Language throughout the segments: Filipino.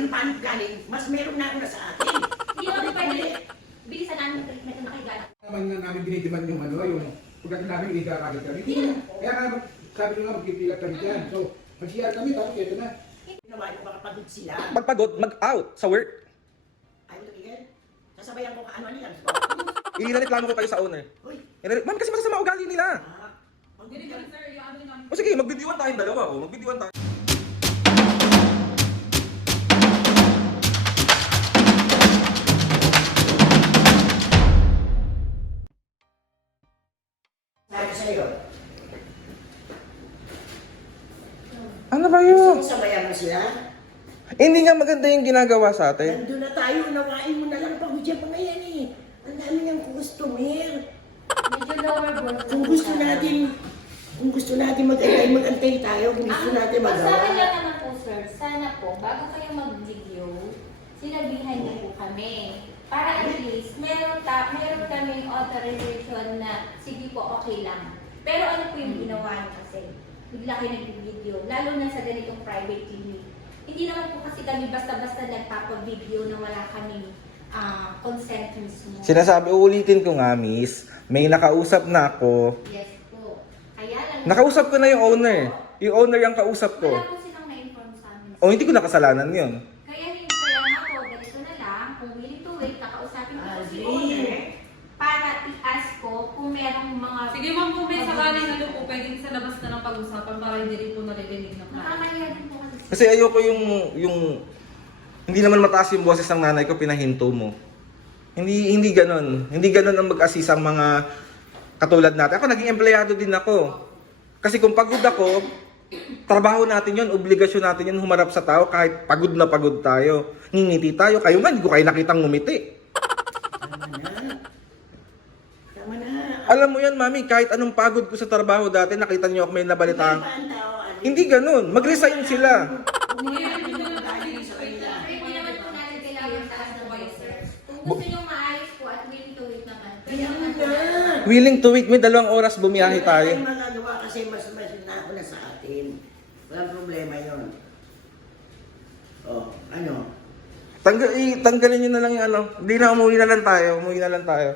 yung paano galing, mas meron na sa atin. Hindi naman pwede. Bilisan namin yung treatment na nakigala. Naman na namin dinidiman yung yung pagdating namin igagagad kami. Hindi naman. Kaya nga, sabi nyo nga magpipilat kami dyan. So, mag-CR kami, tapos ito na. Ginawa ko makapagod sila. Pagpagod, mag-out sa work. Ayaw tumigil. Sasabayan ko kaano nila. Irereklamo ko kayo sa owner. Uy, Ma'am, kasi masasama ugali nila. pagod ka. O sige, mag-videoan tayong dalawa. O, mag-videoan tayo. Sabi sa'yo, Ano ba yun? sasabayan mo sila. Hindi nga maganda yung ginagawa sa atin. Nandun na tayo, nawain mo na lang pagod dyan pa ngayon eh. Ang dami ng customer. Medyo lower ball. Kung gusto natin mag-antay tayo, kung gusto natin Sa akin magawa. lang naman po, sir, sana po, bago kayo mag-video, sinabihan niyo po kami. Para at least, meron kaming authorization na, sige po, okay lang. Pero ano po yung ginawa niyo kasi? Bigla kayo nag-video, lalo na sa ganitong private clinic. Hindi naman po kasi kami basta-basta nagpapa-video na wala kaming consent mismo. Sinasabi, uulitin ko nga, miss. May nakausap na ako. Yes po. Kaya lang... Nakausap ko na yung owner. Yung owner yung kausap ko. Wala po silang na-inform sa amin. O, hindi ko nakasalanan yun. Kaya nga po, ganito na lang, kung willing to wait, kakausapin ko po si Adi. owner para i-ask ko kung merong mga... Sige ma'am, kung may sakaling ano po, pwedeng sa labas na ng pag-usapan para hindi rin po naririnig ng klaro. Nakakaya din po kasi. Kasi ayoko yung hindi naman mataas yung boses ng nanay ko, pinahinto mo. Hindi ganoon. Hindi ganoon ang mag-assist ang mga katulad natin. Ako naging empleyado din ako. Kasi kung pagod ako, trabaho natin yun, obligasyon natin yun humarap sa tao kahit pagod na pagod tayo. Ngingiti tayo. Kayo nga, hindi ko kayo nakitang ngumiti. Tama na. Tama na. Alam mo yan, mami, kahit anong pagod ko sa trabaho dati, nakita niyo ako may nabalitaan. Iba ang tao, ano? Hindi ganoon. Mag-resign sila. Humingi natin ng galing sa kanila. Hindi naman po natin kailangan yung taas ng voice, sir. Kung gusto nyo maayos po at willing to wait naman, pwede Kaya naman po. na. Willing to wait. May 2 oras bumiyahe tayo. Wala tayong magagawa kasi mas na sa atin. Walang problema yun. Oh, ano? Tanggalin nyo na lang yung ano. Hindi na, umuwi na lang tayo. Umuwi na lang tayo.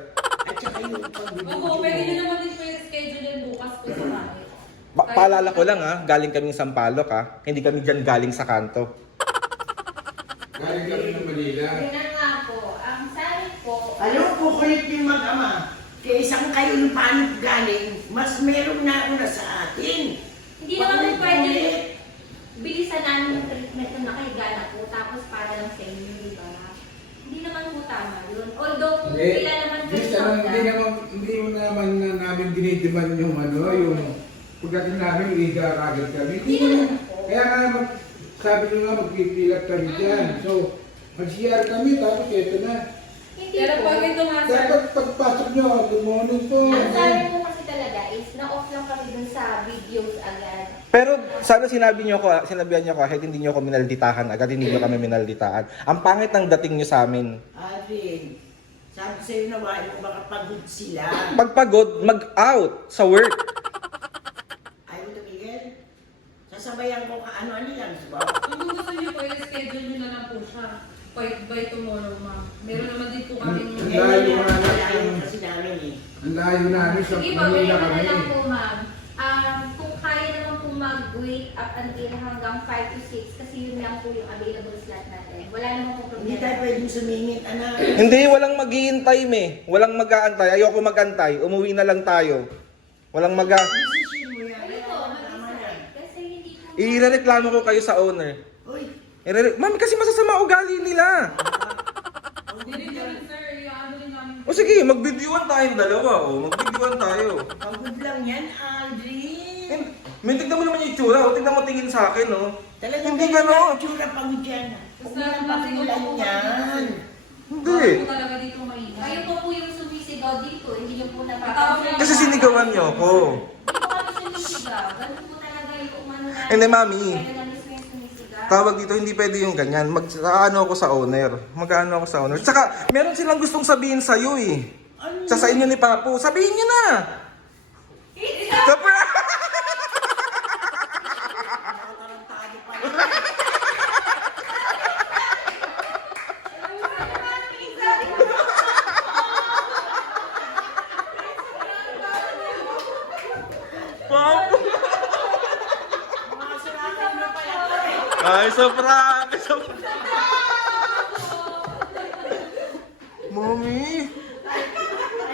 At saka yung pagbibigyo Opo, pwede nyo naman din po yung schedule yun bukas po sa bahay. Paalala ko lang ha, galing kaming Sampaloc ha. Hindi kami dyan galing sa kanto. Galing kami ng Manila. Yun na nga po, ang sabi po, Alam po, kulit yung mag-ama. Kaya isang kayo yung paano galing, mas meron na sa atin. hindi naman po pwede Pakulit-kulit. bilisan namin yung treatment na nakahigala po, tapos para lang sa inyo, di ba? Hindi naman po tama yun. Although kung sila naman po Miss, yung hindi mo naman na namin dinidiman yung yung pagdating namin igagagad kami. Hindi naman po. Kaya nga, sabi nyo nga magpipilat kami dyan. So, mag-CR kami, tapos ito na. Hindi Pero po. pag ito nga sir, Dapat pagpasok nyo, good morning po. Ang sabi po kasi talaga is na-off lang kami dun sa videos agad. Pero sana sinabihan niyo ko kahit hindi niyo ako minalditahan agad, hindi niyo kami minalditahan. Ang pangit ng dating niyo sa amin. Alvin, sabi sa'yo na wala mo baka pagod sila. Pagpagod, mag-out sa work. Ayaw tumigil. Sasabayan ko kaano nila, di ba? kung gusto nyo po, i-schedule nyo na lang po siya. By tomorrow ma'am. Meron naman din po kaming... Ang Eh, layo yun nga ang lang. layo kasi namin eh. Ang layo namin sa Sige po, Manila ganito na kami. lang po ma'am. Kung kaya naman po mag-wait up until hanggang 5 to 6 kasi yun lang po yung available slot natin. Wala naman po Hindi problema. tayo pwedeng sumingit, anak. Hindi, walang mag-iintay me. Walang mag-aantay. Ayoko mag-antay. Umuwi na lang tayo. Walang mag Decision mo yan. Hindi po, Tama na. kasi hindi po... Irereklamo ko kayo sa owner. Uy, Mami, kasi masasama ugali nila. Hindi rin naman sir, ano rin namin. O sige, mag-videoan tayong dalawa. O, mag-videoan tayo. pagod lang yan, Aldrin. May tignan mo naman yung itsura. O, tignan mo tingin sa akin, o. Talagang Hindi ganyan gano'n. ang tsura pagod yan. Huwag mo nang pakiulan yan. Hindi. Po talaga dito maingay. Kayo po yung sumisigaw dito, hindi niyo po Tawag napapansin. lang. Kasi sinigawan niyo ako. Hindi po kami sumisigaw. Ganun po talaga yung umano na. Hindi, mami. Kaya na mismo yung sumisigaw. Tawag dito, hindi pwede yung ganyan. Mag-ano ako sa owner. Mag-ano ako sa owner. Tsaka, meron silang gustong sabihin sa'yo eh. Ano? Sa inyo ni Papo. Sabihin niyo na! Surprise! Nakatarantado pa rin. Ay, sobra! Mommy! Ay,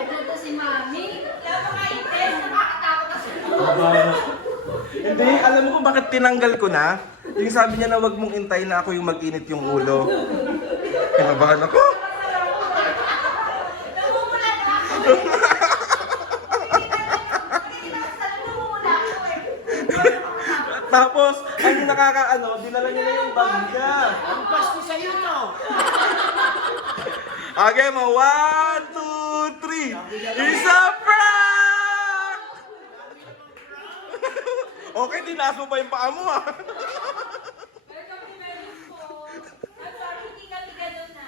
ito si Mami. Napaka-intense, nakakatakot kasi. Hindi, alam mo kung bakit tinanggal ko na? Yung sabi niya na wag mong intay na ako yung mag-init yung ulo. Kinabahan ako. Namumula na ako eh. Namumula ako eh. Tapos, ang nakakaano, dinala niya na yung bag niya. Ang pasto sa'yo to. Okay mo, 1, 2, 3. It's a prank! Okay, tinaas mo pa yung paa mo ah. Pero kami meron po. I'm sorry, hindi kami ganun na.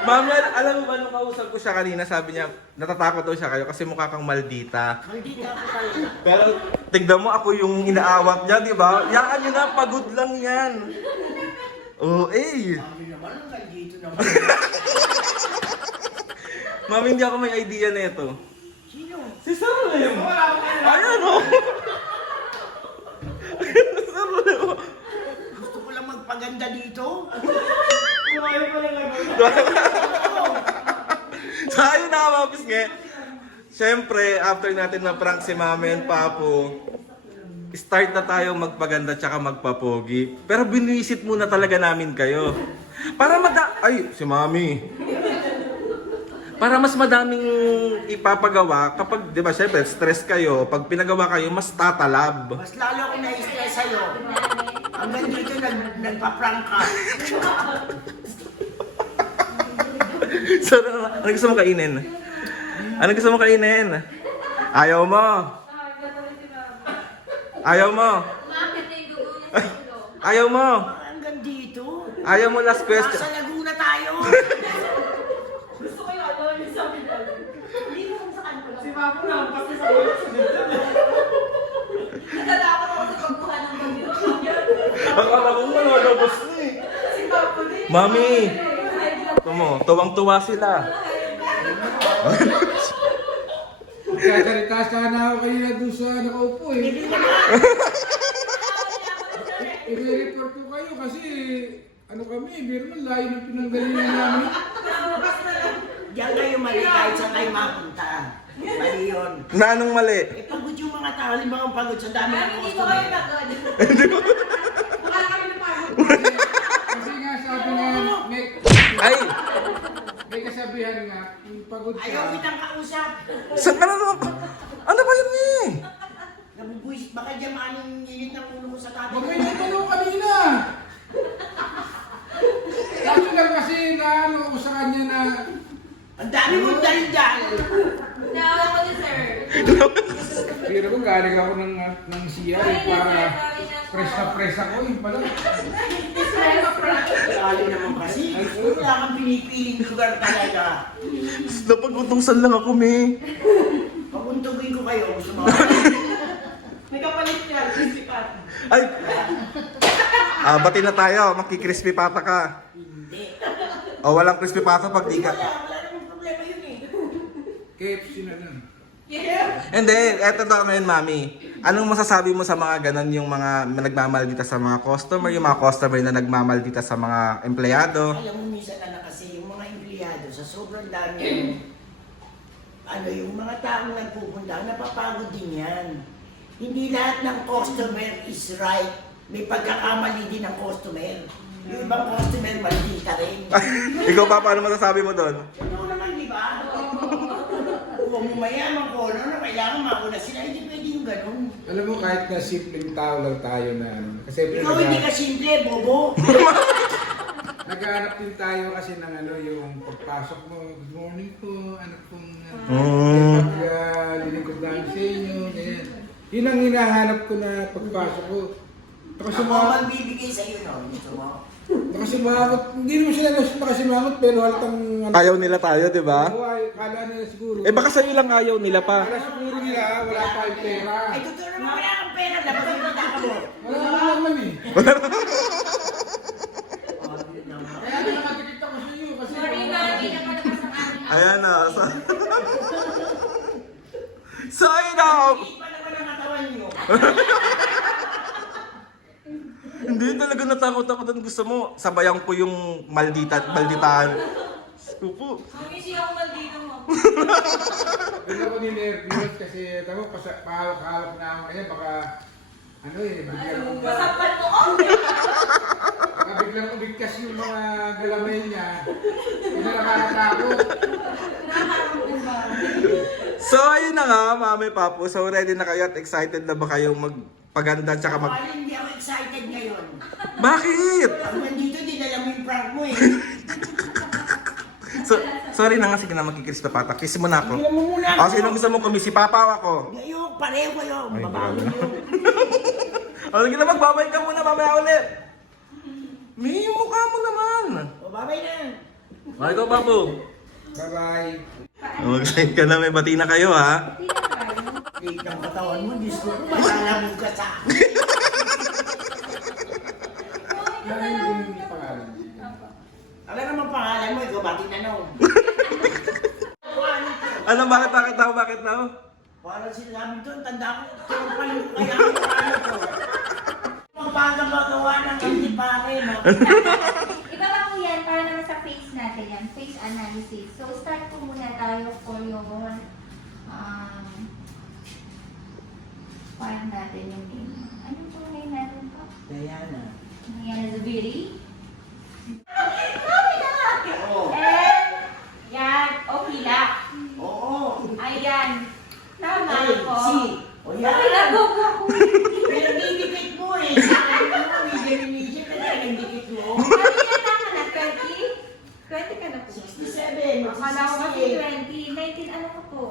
Ma'am, alam mo ba nung kausap ko siya kanina, sabi niya, natatakot daw siya kayo kasi mukha kang maldita. Maldita ako talaga. Pero tignan mo ako yung inaawat niya, di ba? Yaan niyo na, pagod lang yan. Oo, eh. Sabi naman, ang maldito naman. Ma'am, hindi ako may idea na ito. Sino? Si Sir Lem. Ayan o. Sir Lem. Gusto ko lang magpaganda dito. So ayun na mga pisngi. Siyempre, after natin na-prank si Mami and Papo, start na tayo magpaganda tsaka magpapogi. Pero binisit muna talaga namin kayo. Para Ay, si Mami. Para mas madaming ipapagawa kapag, di ba, syempre, stress kayo. Pag pinagawa kayo, mas tatalab. Mas lalo ako na-stress sa'yo. Hanggang dito nagpa-prank ka. So, ano gusto mo kainin? Ano gusto mo kainin? Ayaw mo? Ayaw mo? Umakit na yung dugo niya sa ulo. Ayaw mo? Hanggang dito. Ayaw mo last question? Nasa Laguna tayo. Gusto ko yung ano, yung sabi ko. Hindi mo kung saan ko lang. Si Papa na, pasti sa ulo. Natatakot ako sa pagkuha ng bagyo. Akala ko malulubos na eh. Si Papa din. Mami! Tuwang-tuwa sila. Nagsasalita sana ako kanina doon sa nakaupo eh. I-report ko kayo kasi ano kami, biro mo, layo ng pinanggalingan namin. Diyan kayo mali kahit saan kayo mapunta. Mali yun. Na anong mali? Eh, pagod yung mga tao. Halimbawa pagod sa dami ng Hindi ko kayo customer. pagod. Wala na kami napagod. Kasi nga sabi nga, Ay! may kasabihan nga, yung pagod Ayaw ka. kitang kausap. Ano naman? Ano ba yun eh? Nabubuisit. Baka diyan maaaring init ng ulo mo sa tatay. Huwag kayo nagtanong kanina. Kaso lang kasi naano ko sa kanya na Ang dami mong dal-dal. Nawa ko ni sir. pero kung galing ako ng CR para press ako, yung pala. Lalo naman kasi. Wala kang pinipiling lugar talaga. Napag-utusan lang ako, me. Paguntugin ko kayo. Gusto mo? May kapalit yan, crispy pat. Ay! Bati na tayo. Makikrispy pata ka. Hindi. O, walang crispy pata pag di ka. Wala namang problema yun eh. KFC na lang. Hindi, eto na ngayon, Mami. Anong masasabi mo sa mga ganon, yung mga nagmamaldita sa mga customer, yung mga customer na nagmamaldita sa mga empleyado? Alam mo, minsan na kasi yung mga empleyado sa sobrang dami yung mga taong nagpupunta, napapagod din yan. Hindi lahat ng customer is right. May pagkakamali din ng customer. Yung ibang customer, maldita rin. Ikaw pa, paano masasabi mo doon? Ano naman, di ba? Kung mayaman ko, na kailangan mauna sila, hindi pwede yung ganun. Alam mo, kahit na simpleng tao lang tayo na ano, kasi Ikaw hindi ka simple, bobo. naghahanap din tayo kasi ng ano, yung pagpasok mo, good morning po, anak pong lilingkod namin sa inyo, ganyan. Yun ang hinahanap ko na pagpasok ko. Ako magbibigay sa iyo, no? Gusto mo? Nakasimangot, hindi naman sila nakasimangot pero halatang ano, Ayaw nila tayo, di ba? kala nila siguro. Eh baka sa'yo lang ayaw nila pa. Kala siguro nila wala pa yung pera. Ay, totoo naman wala kang pera, dapat yung kita ka mo. Wala naman eh. Oh, yun naman. Kaya na nakatikita ko sa iyo kasi Sorry, Mami. Napalabas ang amin. Ayan na. So, ayun na. Hindi pa naman ang katawan niyo. Hindi talaga natakot ako doon. Gusto mo, sabayan ko yung malditahan. Upo. Sumisi ako maldito mo. Doon ako ninervyos kasi tamo pahawak-hawak na ako ngayon baka ano eh, biglang Kasapat mo ako. baka biglang umigkas yung mga galamay niya. Hindi na nakakatakot. So, ayun na nga, Mami Papu. So, ready na kayo at excited na ba kayong magpaganda tsaka mag... Parang hindi ako excited ngayon. Bakit? Pag nandito, dinala mo yung prank mo eh. So, sorry na nga, sige na magkikiss na pata. Kiss mo na ako. Tingnan mo muna O, sino gusto mo kumisi? Papaw ako. Ngayon, pareho kayo. Ay, Babago grabe. yun. O, sige na, magbabay ka muna, mamaya ulit. May yung mukha mo naman. O, babay na. Bye ko, Papu. Bye-bye. Mag-sign ka na, may bati na kayo, ha? Hindi na tayo. Wait ng katawan mo, Diyos ko, masalamog ka sa akin. Ano yung pangalan? Alam naman pangalan mo, ikaw ba tinanong? Ano, bakit daw? Parang sinabi doon, tanda ko, tinupalin ko kaya ako ano ko. Magpagagawa ng antipare, no? Iba pa po yan, para naman sa face natin yan, face analysis. So, start po muna tayo for your part natin yung name. Ano po name natin po? Diana. Diana Zubiri. Oo. And, yan, Okila. Oo. Ayan. Tama Ay, po. si. O yan. Ay, nagogo ako. Pero didikit mo eh. Sabi mo, may definition ka na, nagdikit mo. Ano yan na ka na? 20? 20 ka na po. 67. Akala ko kasi 20. 19 ano ko po?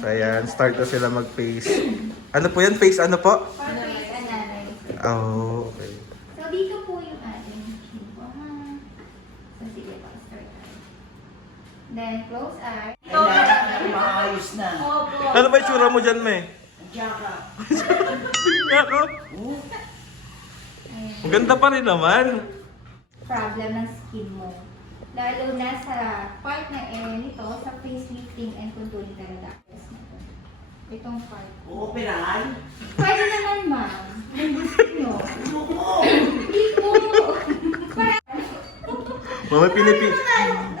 So, ayan, start na sila mag-face. Ano po yan? Face ano po? For face analysis. Oh, okay. So, dito po yung ating info, ha? So, sige po, start tayo. Then, close eye. Kailangan maayos na. Opo. Ano ba yung tsura mo dyan, me? Andiyan ka. Tingnan ako. Oh. Ayan. Ang ganda pa rin naman. Problem ng skin mo. Lalo na sa part na nito, sa facelifting and contouring talaga. Yes, na to. Itong part. Uoperahan? Pwede naman, ma'am. Kung gusto nyo. Oo. Dito. Para.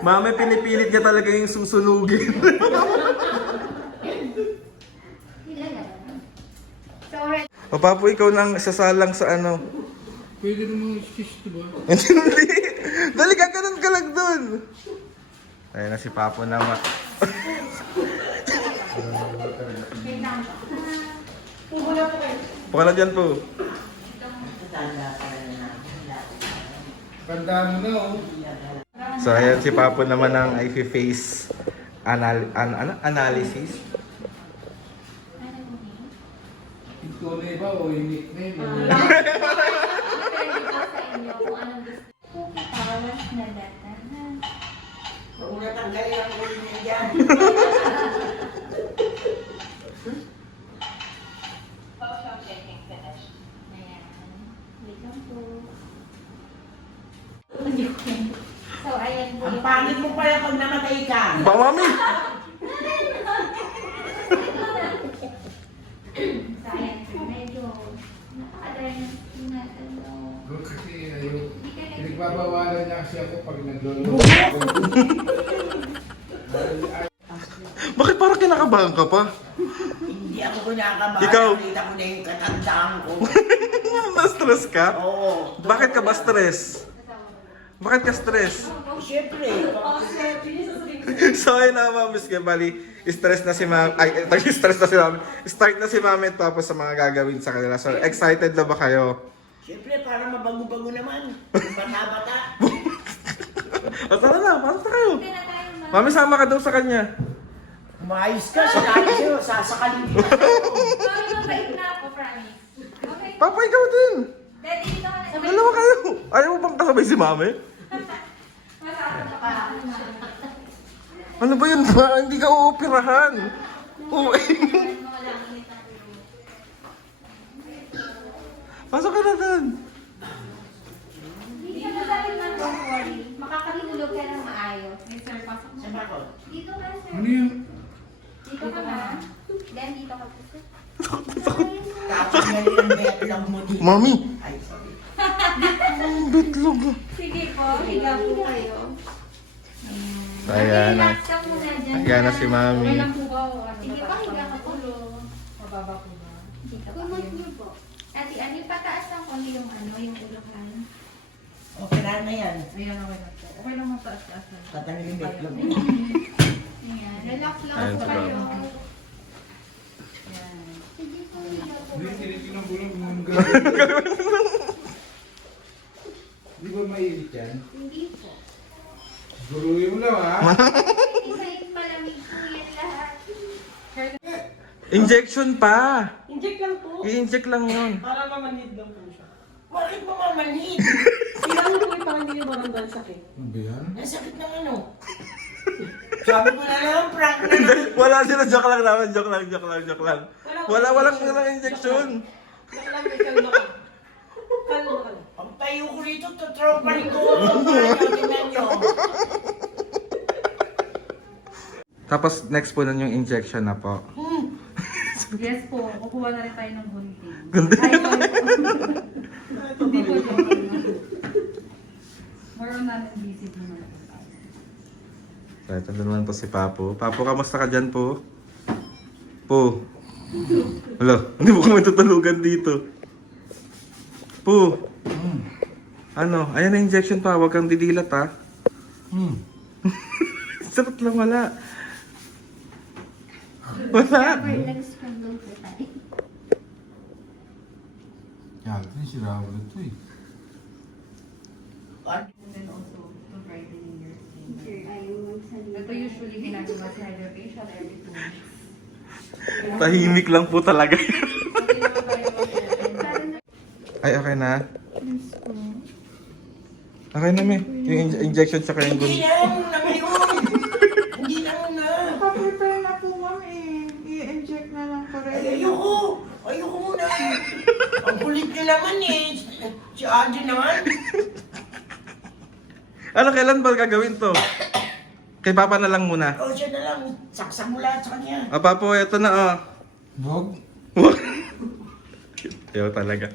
Mama, pinipilit niya talaga yung susunugin. Sila lang. So, right. O, Papu, ikaw lang sasalang sa ano. Pwede naman sis, diba? Hindi. Dali ka, ganun ka lang dun. Ayun na si Papu naman. Wait lang. Puka lang dyan po. Tanda ka na. Tanda mo na, oh. So, ayan si Papu naman ang face analysis. Ano mo yun? Yung tunay ba o yung nickname? Depende po sa inyo kung anong gusto. Cookie powers na data. Huwag mo natanggalin ang ulo niya dyan. Ayan. Wait lang po. So, ayan po Ang pangit mo pala pag namatay ka. Ba, Mami? So, ayan po. Medyo napakadali ng skin natin. No? Kasi ayaw. Hindi ka na- Pinagbabawalan niya kasi ako pag naglolo. Bakit parang kinakabahan ka pa? Hindi ako kinakabahan. Ikaw? Nakita ko na yung katandaan ko. Na-stress ka? Oo. Bakit ka ba stress? Bakit ka stress? Siyempre. So, ayun na mga Miss Bali, stress na si Mami. Ay, stress na si Mami. Start na si Mami at tapos sa mga gagawin sa kanila. So, excited na ba kayo? Siyempre, para mabago-bago naman. Bata-bata. O, tara na, pasok na kayo. Hindi na tayo, ma'am. Mami, sama ka daw sa kanya. Umayos ka, sinabi sa'yo, sasakalin kita sa'yo. Mami, mabait na ako, promise. Okay. Papa, ikaw din. Daddy, dito ka na. Dalawa kayo. Ayaw mo bang kasabay si Mami? Masarap pa. Ano ba yun ba? Hindi ka uoperahan. Oo. Pasok ka na dun. Dito na tayo na, don't worry. Makakahulog ka ng maayos. Yes, sir, pasok na. Saan ako? Dito ka, sir. Ano yung... Dito ka na. Then, dito ka po, sir. Tapos nga rin ang bet lang mo dito. Mami, Ay, sorry. itlog. Sige po, higa po kayo. Ayan na. Relax ka muna dyan. Ayan na si Mami. Okay lang po ba o ano? Sige pa, higa ka po. Mababa po ba? Dito pa. niyo po. Ate, ano yung pataas ng konti yung yung ulokan? Okay na yan. Ayan, okay lang po. Okay lang mataas-taas lang. Tatanggalin yung itlog. Ayan, relax lang Ayan, po si kayo. Mami. Ayan. Sige po, higa po. Hindi, tinitingnan ko lang kung anong gagawin. Di ba mainit yan? Hindi po. Guruin mo lang ha. Kahit malamig po yan lahat. Injection pa. Inject lang po. I-inject lang yun. Para mamanhid lang po siya. Bakit mo mamanhid? Kailangan po yung parang hindi niyo maramdaman sakit. Ano ba yan? Ang sakit ng ano? Sabi ko na lang, prank na Hindi, lang. wala sila. Joke lang naman. Joke lang. Walang injection. Lang, kalma ka. Kalma ka lang. Ang tayo ko rito, tutropa rin ko. Tingnan nyo. Tapos next po nun yung injection na po. Yes po, kukuha na rin tayo ng gunting. Gunting? Ay, hindi po joke lang. More on namin visit naman po tayo. Right, ando naman po si Papo. Papo, kamusta ka dyan po? Po. Wala, hindi mo kami tutulugan dito. Po. Ano, ayan na injection pa. Huwag kang didilat ha. Sarap lang, wala. Wala. Relax ka lang po tayo. Yan, sira ulit ito eh. And then also, to brightening your skin. Sir, ayaw magsalita. Ito usually ginagawa sa hydration every 2 weeks. Tahimik lang po talaga. Okay naman tayo mag-open. Ay, okay na. Yes po. Okay na, me. Yung injection tsaka yung Hindi gun. lang na ngayon. Hindi lang na. Pa-prepare na po mami. I-inject na lang para Ay, ayoko. Ayoko muna. Ang kulit nyo naman eh. Si Ate naman. Ano, kailan ba gagawin to? Kay Papa na lang muna. O siya na lang. Saksak mo lahat sa kanya. Ah, Papo, eto na ah. Dog? Ayaw talaga.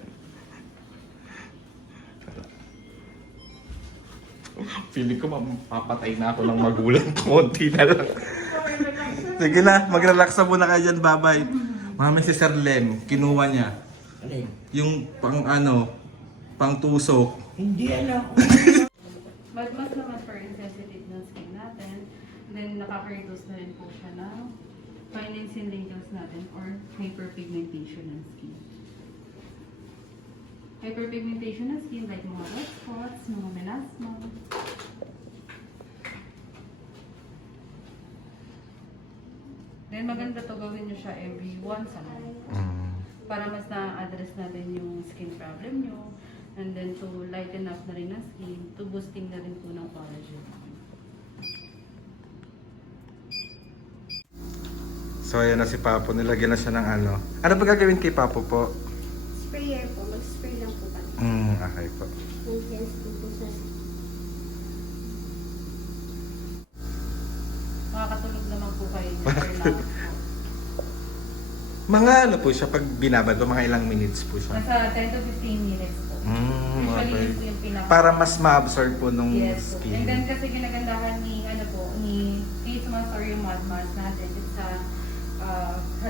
Feeling ko mapapatay na ako ng magulang. Konti na lang. Sige na, mag-relax na muna kayo dyan, babay. Mami si Sir Lem, kinuha niya. Alin? Yung pang tusok. Hindi anak. But mas naman for insensitive ng skin natin. Then nakaka-reduce na rin po siya ng findings in wrinkles natin or hyperpigmentation ng skin. Hyperpigmentation ng skin like mga white spots, mga melasma. Then maganda to gawin nyo siya every once a month. Para mas na-address natin yung skin problem nyo. And then to lighten up na rin ang skin, to boosting na rin po ng collagen. So ayan na si Papo, nilagyan na siya ng ano. Ano ba gagawin kay Papo po? Sprayer po. Mag-spray lang po tayo. Okay po. Intense po sa Makakatulog naman po kayo niya. Relax po. Mga ano po siya, pag binabad po, mga ilang minutes po siya. Nasa 10 to 15 minutes po. Usually Okay. yun po yung pinaka... Para mas ma-absorb po nung Yes po. And then skin. kasi ginagandahan ni, ni face mask or yung mud mask natin, it's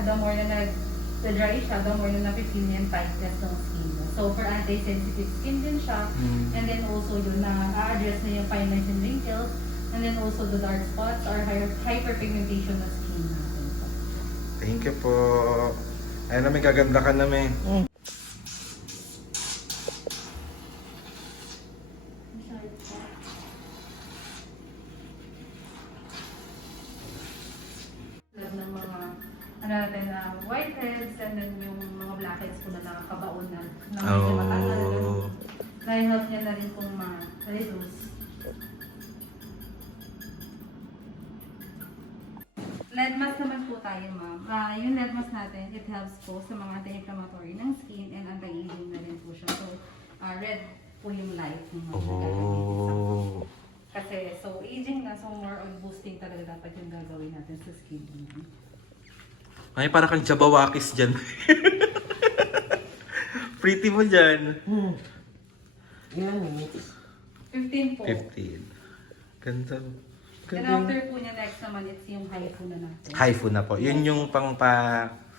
the more na nag-dry siya, the more na napipil niya yung tightness ng skin mo. So for anti-sensitive skin din siya. And then also yun na-address na yung fine lines and wrinkles. And then also the dark spots or hyperpigmentation ng skin natin. Thank you po. Ayun na, may gaganda ka na, may. Tulad ng mga ano natin na whiteheads and then yung mga blackheads po na nakakabaon na medyo matagal. Oh. Na-help niya na rin pong ma-reduce. LED mask naman po tayo, ma'am. Yung LED mask natin, it helps po sa mga anti-inflammatory ng skin and anti-aging na rin po siya. So, red po yung light ng mga Oh. kasi so aging na, so more on boosting talaga dapat yung gagawin natin sa skin. Ay, para kang jabawakis dyan. Pretty mo dyan. Yan, 15 po. 15. Ganda. And after po niya, next naman, it's yung HIFU na natin. HIFU na po. Yun yung pang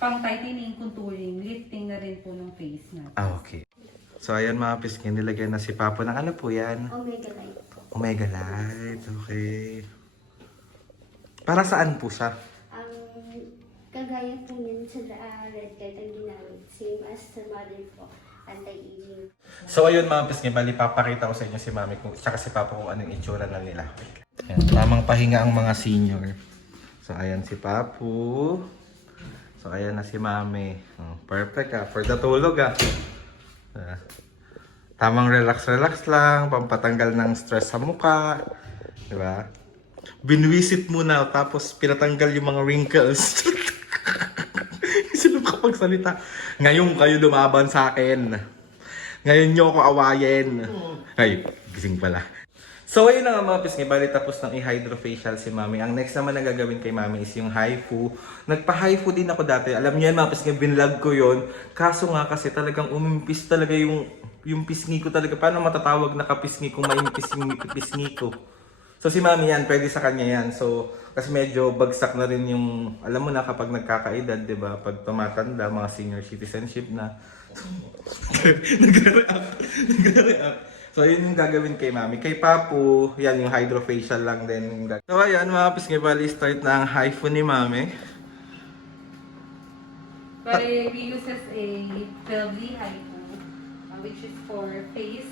Pang tightening, contouring, lifting na rin po ng face natin. okay. So ayan mga pisngin, nilagyan na si Papa ng ano po yan? Omega Light po. Omega Light. Okay. Para saan po siya? Ang kagaya po yun sa red light ang ginamit. Same as sa mother po, anti-aging. So ayun mga pisngin, bali papakita ko sa inyo si Mami kung tsaka si Papa kung anong itsura na nila. Ayan, tamang pahinga ang mga senior. So ayan si Papu. So ayan na si Mami. Oh, perfect for the tulog tamang relax lang, pampatanggal ng stress sa mukha. Diba? Binwisit muna tapos pinatanggal yung mga wrinkles. Sino kapagsalita? Ngayon kayo lumaban sa akin. Ngayon nyo ako awayin. Ay, gising pala. So ayun na nga mga pisngi, bali tapos ng i-hydrofacial si Mami. Ang next naman na gagawin kay Mami is yung HIFU. Nagpa-HIFU din ako dati. Alam niyo yan mga pisngi, binlog ko yon. Kaso nga kasi talagang umimpis talaga yung pisngi ko talaga. Paano matatawag na kapisngi kung maimpis yung pisngi ko? So si Mami yan, pwede sa kanya yan. So kasi medyo bagsak na rin yung, alam mo na kapag nagkakaedad, di ba? Pag tumatanda, mga senior citizenship na. Nagre-react. So, yun yung gagawin kay Mami. Kay Papu, yan yung hydrofacial lang din. So, ayan mga pisngi, bali start na ang HIFU ni Mami. Bali, we uses a 12V HIFU, which is for face.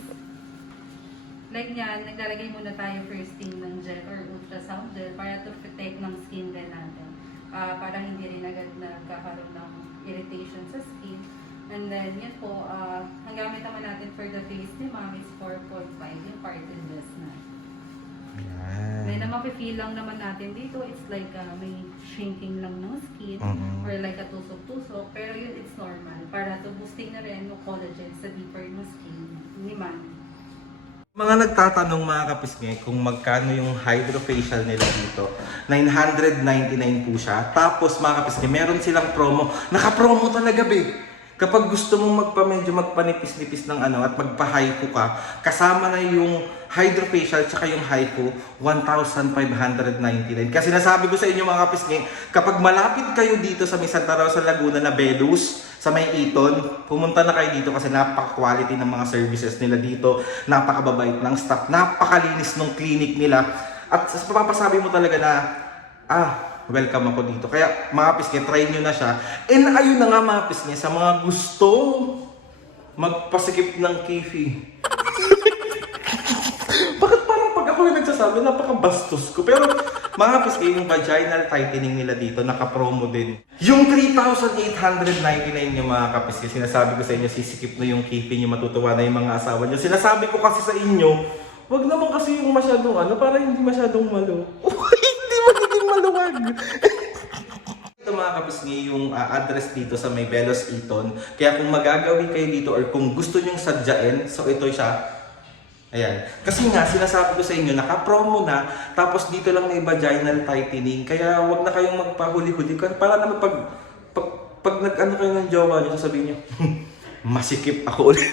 Like yan, naglalagay muna tayo first thing ng gel or ultrasound gel para to protect ng skin din natin. Para hindi rin agad nagkakaroon ng irritation sa skin. And then, yun po, ang gamit naman natin for the face ni Mom is 4.5, yung cartilages na. Ayan. Then, ang mapipeel lang naman natin dito, it's like may shrinking lang ng skin or like a tusok-tusok. Pero yun, it's normal. Para to boosting na rin yung collagen sa deeper ng skin ni Mom. Mga nagtatanong mga kapisngi kung magkano yung hydrofacial nila dito. 999 po siya. Tapos mga kapisngi, meron silang promo. Naka-promo talaga be. Kapag gusto mong medyo magpanipis-nipis ng at magpa-HIFU ka, kasama na yung hydrofacial tsaka yung HIFU, 1,599. Kasi nasabi ko sa inyo mga kapisngi, kapag malapit kayo dito sa Santa Rosa, Laguna na Belus, sa may Iton, pumunta na kayo dito kasi napaka-quality ng mga services nila dito, napakababait ng staff, napakalinis ng clinic nila. At papasabi mo talaga na, welcome ako dito. Kaya mga pisngi, try nyo na siya. And ayun na nga mga pisngi, sa mga gustong magpasikip ng kifi. Bakit parang pag ako yung nagsasabi, napakabastos ko. Pero mga pisngi, yung vaginal tightening nila dito, naka-promo din. Yung 3,899 yung mga kapisngi, sinasabi ko sa inyo, sisikip na yung kifi nyo, matutuwa na yung mga asawa nyo. Sinasabi ko kasi sa inyo, wag naman kasi yung masyadong para hindi masyadong malo. Magiging maluwag. Ito mga kapisngi, yung address dito sa may Belos Iton. Kaya kung magagawin kayo dito or kung gusto nyong sadyain, so ito siya. Ayan. Kasi nga, sinasabi ko sa inyo, naka-promo na, tapos dito lang may vaginal tightening. Kaya wag na kayong magpahuli-huli. Para naman pag nag-ano kayo ng jowa nyo, sasabihin nyo, masikip ako ulit.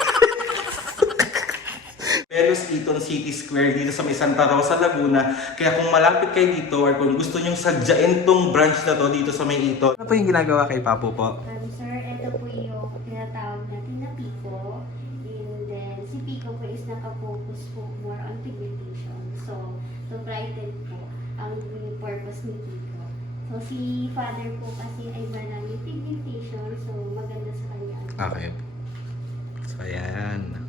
Belos Iton City Square dito sa may Santa Rosa, Laguna. Kaya kung malapit kayo dito or kung gusto nyong sadyain tong branch na to dito sa may Iton. Ano po yung ginagawa kay Papu po? Sir, ito po yung tinatawag natin na Pico. And then, si Pico po is nakafocus po more on pigmentation. So, to brighten po ang purpose ni Pico. So, si father po kasi ay marami pigmentation. So, maganda sa kanya. Okay. So, ayan.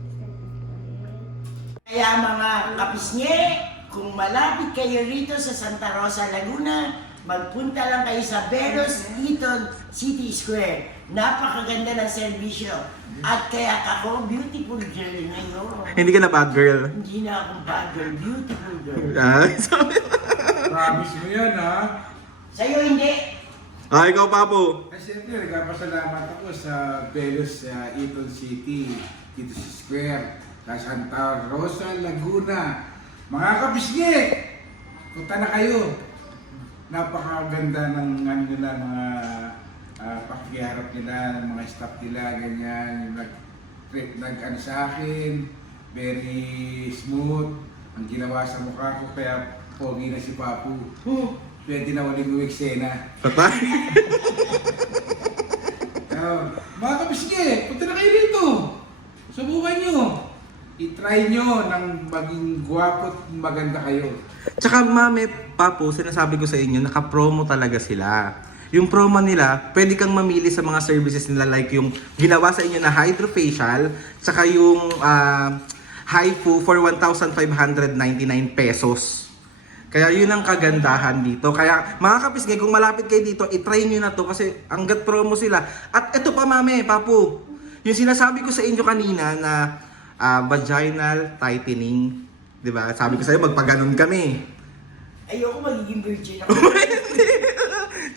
Kaya mga kapisngi, kung malapit kayo rito sa Santa Rosa, Laguna, magpunta lang kayo sa Belos Iton City Square. Napakaganda ng serbisyo. At kaya ako, beautiful girl ngayon. Hindi ka na bad girl? Hindi na akong bad girl, beautiful girl. Promise mo yan, ha? Sa'yo hindi. Ikaw Papu. Kasi siyempre, nagpapasalamat ako sa Belos Iton City, dito sa Square, sa Santa Rosa, Laguna. Mga kapisngi, punta na kayo. Napakaganda ng nila, mga pakiharap nila, ng mga staff nila, ganyan. Nag-ano sa akin, Very smooth. Ang ginawa sa mukha ko, kaya pogi na si Papu. Pwede na waling yung eksena. Patay. Mga kabisge, punta na kayo dito. Subukan nyo. I-try nyo nang maging gwapo at maganda kayo. Tsaka mami, papo, sinasabi ko sa inyo, naka-promo talaga sila. Yung promo nila, pwede kang mamili sa mga services nila like yung ginawa sa inyo na hydrofacial, tsaka yung HIFU for 1,599 pesos. Kaya yun ang kagandahan dito. Kaya mga kapisgay, kung malapit kayo dito, itry nyo na to kasi hanggat promo sila. At ito pa mami, papu, yung sinasabi ko sa inyo kanina na vaginal tightening. Diba? Sabi ko sa'yo, magpaganon kami. Ayoko magiging virgin ako.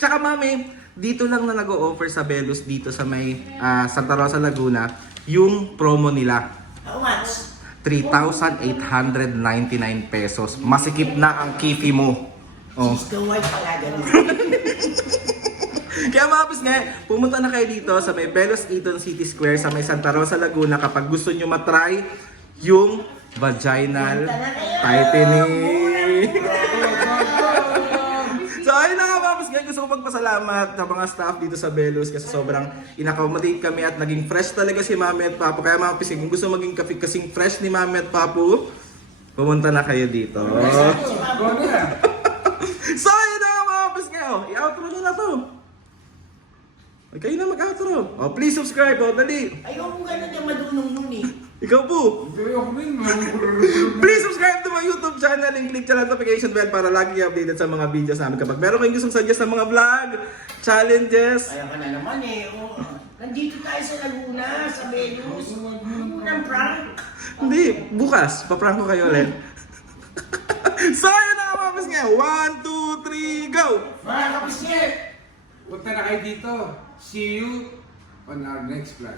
Tsaka mami, dito lang na nag-o-offer sa Belus dito sa may Santa Rosa, Laguna, yung promo nila. How much? 3,899 pesos. Masikip na ang kifi mo. Oh. She's the wife pala, ganun. Kaya mga kapis nga, pumunta na kayo dito sa may Belus Eaton City Square sa may Santa Rosa, Laguna kapag gusto nyo matry yung vaginal tightening. So ayun na nga mga kapis nga, gusto ko magpasalamat sa mga staff dito sa Belus kasi sobrang in-accommodate kami at naging fresh talaga si Mami at Papu. Kaya mga kapis, kung gusto maging kasing fresh ni Mami at Papu, pumunta na kayo dito. Go na. So ayun na nga mga kapis nga, i-outro nyo na to. Ay, kayo na mag-outro. Oh, please subscribe, oh, dali. Ayoko ganun yung madunong nun eh. Ikaw po. Ayoko din. Please subscribe to my YouTube channel and click the notification bell para lagi updated sa mga videos namin. Kapag meron kayong gustong suggest ng mga vlog, challenges. Kaya ka na naman eh. Oh, nandito tayo sa Laguna, sa Venus. Unang prank. Hindi, bukas. Paprank ko kayo ulit. So, yun na mga kapis nga. 1, 2, 3, go! Mga kabisge, punta na kayo dito. See you on our next vlog.